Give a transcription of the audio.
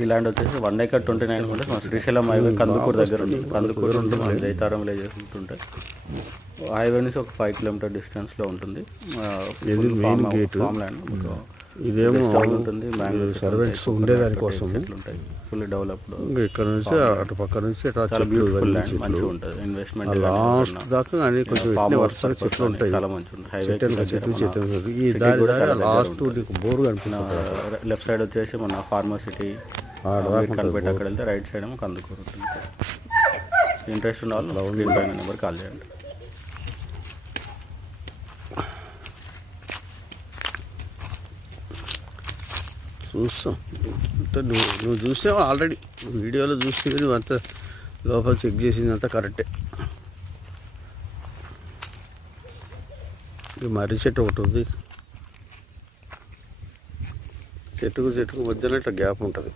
ఈ ల్యాండ్ వచ్చేసి 1 acre 29 గుంటస్ మన శ్రీశైలం హైవే కందుకూరు దగ్గర ఉంది. కందుకూరు నుంచి మనం జైతారం విలేజ్ వెళ్తుంటే హైవే నుంచి ఒక 5 కిలోమీటర్ డిస్టెన్స్లో ఉంటుంది. ఫామ్ ల్యాండ్ ఇదేమో ఉంటుంది. సర్వెంట్స్ ఉండేదానికోసం ఉంటాయి. Full developed. ఇక్కడ నుంచి అటు పక్క నుంచి చాలా బ్యూటిఫుల్ ల్యాండ్, మంచిగా ఉంటుంది. ఇన్వెస్ట్మెంట్ లాస్ట్ దాకా కానీ కొంచెం చెట్లు ఉంటాయి. చాలా మంచిగా ఉంటుంది. హైవే ఈ దారి లాస్ట్ బోర్ కనిపిస్తుంది. లెఫ్ట్ సైడ్ వచ్చేసి మన ఫార్మసిటీ కనిపెట్టి అక్కడ వెళ్తే రైట్ సైడ్ ఏమో కందుకూరు ఉంటుంది. ఇంట్రెస్ట్ ఉన్న వాళ్ళు స్క్రీన్ పైన నెంబర్ కాల్ చేయండి. చూస్తాం నువ్వు చూసావు ఆల్రెడీ వీడియోలో చూస్తే నువ్వు అంత లోపల చెక్ చేసింది అంతా కరెక్టే. మర్రి చెట్టు ఒకటి ఉంది, చెట్టుకు మధ్యలో ఇట్లా గ్యాప్ ఉంటుంది.